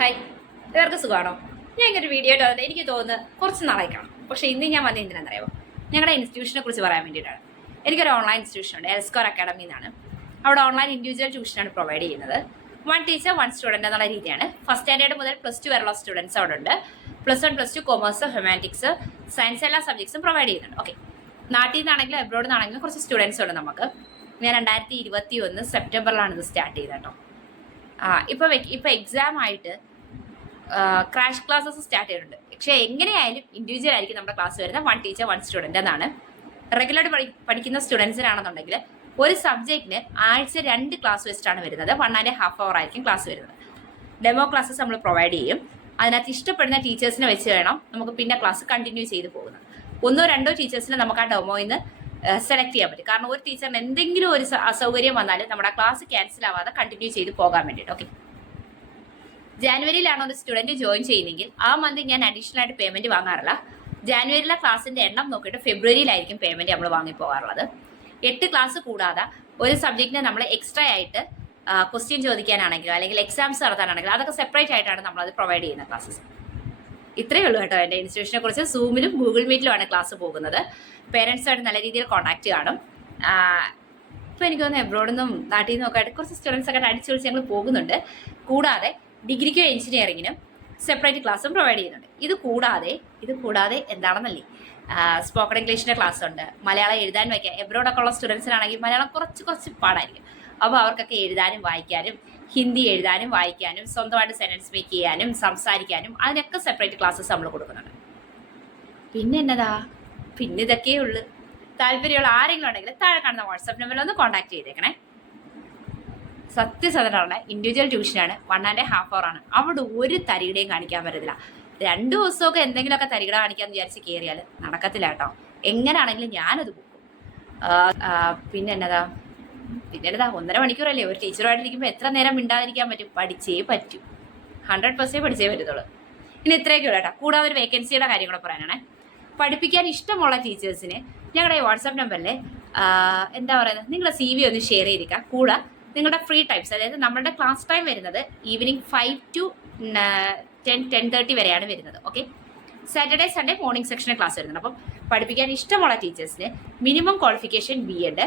Hi, എല്ലാവർക്കും സുഖമാണോ? ഞാൻ ഇങ്ങനെ വീഡിയോ ആയിട്ട് വന്നിട്ട് എനിക്ക് തോന്നുന്നത് കുറച്ച് നാളായി കാണും. പക്ഷേ ഇന്ന് ഞാൻ വന്നത് എന്തിനാണെന്നറിയാമോ? ഞങ്ങളുടെ ഇൻസ്റ്റിറ്റ്യൂഷനെ കുറിച്ച് പറയാൻ വേണ്ടിയിട്ടാണ്. എനിക്കൊരു ഓൺലൈൻ ഇൻസ്റ്റിറ്റ്യൂഷൻ ഉണ്ട്, എൽസ്കോർ അക്കാഡമി എന്നാണ്. അവിടെ ഓൺലൈൻ ഇൻഡിവിജ്വൽ ട്യൂഷനാണ് പ്രൊവൈഡ് ചെയ്യുന്നത്. 1 ടീച്ചർ 1 സ്റ്റുഡൻറ് എന്നുള്ള രീതിയാണ്. ഫസ്റ്റ് സ്റ്റാൻഡേർഡ് മുതൽ +2 വരെയുള്ള സ്റ്റുഡൻസ് അവിടെ ഉണ്ട്. +1 +2 കൊമേഴ്സ്, ഹ്യൂമാനിറ്റിക്സ്, സയൻസ് എല്ലാ സബ്ജക്ട്സും പ്രൊവൈഡ് ചെയ്യുന്നുണ്ട്. ഓക്കെ, നാട്ടിൽ നിന്നാണെങ്കിലും അബ്രോഡിൽ നിന്നാണെങ്കിലും കുറച്ച് സ്റ്റുഡൻസ് ഉണ്ട് നമുക്ക്. ഞാൻ 2021 സെപ്റ്റംബറിലാണ് ഇത് സ്റ്റാർട്ട് ചെയ്തത് കേട്ടോ. ഇപ്പോൾ എക്സാം ആയിട്ട് ക്രാഷ് ക്ലാസ്സസ് സ്റ്റാർട്ട് ചെയ്തിട്ടുണ്ട്. പക്ഷേ എങ്ങനെയായാലും ഇൻഡിവിജ്വൽ ആയിരിക്കും നമ്മുടെ ക്ലാസ് വരുന്നത്. 1 ടീച്ചർ 1 സ്റ്റുഡൻറ് എന്നാണ്. റെഗുലർ പഠിക്കുന്ന സ്റ്റുഡൻസിനാണെന്നുണ്ടെങ്കിൽ ഒരു സബ്ജക്റ്റിന് ആഴ്ച 2 ക്ലാസ് വെച്ചിട്ടാണ് വരുന്നത്. 1.5 hour ആയിരിക്കും ക്ലാസ് വരുന്നത്. ഡെമോ ക്ലാസ്സസ് നമ്മൾ പ്രൊവൈഡ് ചെയ്യും. അതിനകത്ത് ഇഷ്ടപ്പെടുന്ന ടീച്ചേഴ്സിനെ വെച്ച് വേണം നമുക്ക് പിന്നെ ക്ലാസ് കണ്ടിന്യൂ ചെയ്ത് പോകുന്നത്. 1-2 ടീച്ചേഴ്സിനെ നമുക്ക് ആ ഡെമോയിൽ നിന്ന് സെലക്ട് ചെയ്യാൻ പറ്റും. കാരണം ഒരു ടീച്ചറിന് എന്തെങ്കിലും ഒരു അസൗകര്യം വന്നാൽ നമ്മുടെ ക്ലാസ് ക്യാൻസൽ ആവാതെ കണ്ടിന്യൂ ചെയ്ത് പോകാൻ വേണ്ടിയിട്ട്. ഓക്കെ, ജാനുവരിയിലാണ് ഒരു സ്റ്റുഡൻറ്റ് ജോയിൻ ചെയ്യുന്നതെങ്കിൽ ആ മന്ത് ഞാൻ അഡീഷണൽ ആയിട്ട് പേയ്മെൻറ്റ് വാങ്ങാറില്ല. ജാനുവരിയിലെ ക്ലാസ്സിൻ്റെ എണ്ണം നോക്കിയിട്ട് ഫെബ്രുവരിയിലായിരിക്കും പേയ്മെൻറ്റ് നമ്മൾ വാങ്ങിപ്പോകാറുള്ളത്. 8 ക്ലാസ് കൂടാതെ ഒരു സബ്ജക്റ്റിനെ നമ്മൾ എക്സ്ട്രാ ആയിട്ട് ക്വസ്റ്റ്യൻ ചോദിക്കാനാണെങ്കിലും അല്ലെങ്കിൽ എക്സാംസ് നടത്താനാണെങ്കിലും അതൊക്കെ സെപ്പറേറ്റ് ആയിട്ടാണ് നമ്മളത് പ്രൊവൈഡ് ചെയ്യുന്ന ക്ലാസ്സസ്. ഇത്രയേ ഉള്ളൂ കേട്ടോ എൻ്റെ ഇൻസ്റ്റിറ്റ്യൂഷനെ കുറിച്ച്. സൂമിലും ഗൂഗിൾ മീറ്റിലുമാണ് ക്ലാസ് പോകുന്നത്. പേരൻസുമായിട്ട് നല്ല രീതിയിൽ കോൺടാക്റ്റ് കാണും. ഇപ്പോൾ എനിക്ക് തോന്നുന്നു എബ്രോഡിൽ നിന്നും നാട്ടിൽ നിന്നും ഒക്കെ ആയിട്ട് കുറച്ച് സ്റ്റുഡൻസ് ഒക്കെ അടിച്ചു വിളിച്ച് ഞങ്ങൾ പോകുന്നുണ്ട്. കൂടാതെ ഡിഗ്രിക്കോ എഞ്ചിനീയറിങ്ങിനും സെപ്പറേറ്റ് ക്ലാസ്സും പ്രൊവൈഡ് ചെയ്യുന്നുണ്ട്. ഇത് കൂടാതെ എന്താണെന്നല്ലേ, സ്പോക്കൺ ഇംഗ്ലീഷിൻ്റെ ക്ലാസ് ഉണ്ട്. മലയാളം എഴുതാൻ വയ്ക്കാൻ എബ്രോഡൊക്കെ ഉള്ള സ്റ്റുഡൻസിനാണെങ്കിൽ മലയാളം കുറച്ച് പാടായിരിക്കും. അപ്പോൾ അവർക്കൊക്കെ എഴുതാനും വായിക്കാനും, ഹിന്ദി എഴുതാനും വായിക്കാനും, സ്വന്തമായിട്ട് സെൻറ്റൻസ് മേക്ക് ചെയ്യാനും സംസാരിക്കാനും അതിനൊക്കെ സെപ്പറേറ്റ് ക്ലാസ്സസ് നമ്മൾ കൊടുക്കുന്നുണ്ട്. പിന്നെ ഇതൊക്കെയേ ഉള്ളൂ. താല്പര്യമുള്ള ആരെങ്കിലും ഉണ്ടെങ്കിൽ താഴെ കാണുന്ന വാട്സാപ്പ് നമ്പറിൽ ഒന്ന് കോൺടാക്ട് ചെയ്തേക്കണേ. സത്യസന്ധമാണ്, ഇൻഡിവിജ്വൽ ട്യൂഷനാണ്. 1.5 hour ആണ്. അവിടെ ഒരു തരികിടയും കാണിക്കാൻ പറ്റത്തില്ല. 2 ദിവസമൊക്കെ എന്തെങ്കിലുമൊക്കെ തരികിട കാണിക്കാമെന്ന് വിചാരിച്ച് കയറിയാൽ നടക്കത്തില്ല കേട്ടോ. എങ്ങനെയാണെങ്കിലും ഞാനത് പോകും. പിന്നെന്നതാ 1.5 മണിക്കൂറല്ലേ ഒരു ടീച്ചറുമായിട്ടിരിക്കുമ്പോൾ എത്ര നേരം മിണ്ടാതിരിക്കാൻ പറ്റും? പഠിച്ചേ പറ്റൂ. 100% പഠിച്ചേ പറ്റത്തുള്ളൂ. ഇനി ഇത്രയൊക്കെ ഉള്ളൂ കേട്ടോ. കൂടാതെ ഒരു വേക്കൻസിയുടെ കാര്യം കൂടെ പറയാനാണ്. പഠിപ്പിക്കാൻ ഇഷ്ടമുള്ള ടീച്ചേഴ്സിന് ഞങ്ങളുടെ ഈ വാട്സാപ്പ് നമ്പറിൽ നിങ്ങളുടെ CV ഒന്ന് ഷെയർ ചെയ്തിരിക്കുക. കൂടെ നിങ്ങളുടെ ഫ്രീ ടൈംസ്, അതായത് നമ്മളുടെ ക്ലാസ് ടൈം വരുന്നത് ഈവനിങ് 5 to 10:30 വരെയാണ് വരുന്നത്. ഓക്കെ, സാറ്റർഡേ സൺഡേ മോർണിംഗ് സെക്ഷനിൽ ക്ലാസ് വരുന്നുണ്ട്. അപ്പം പഠിപ്പിക്കാൻ ഇഷ്ടമുള്ള ടീച്ചേഴ്സിന് മിനിമം ക്വാളിഫിക്കേഷൻ B.Ed,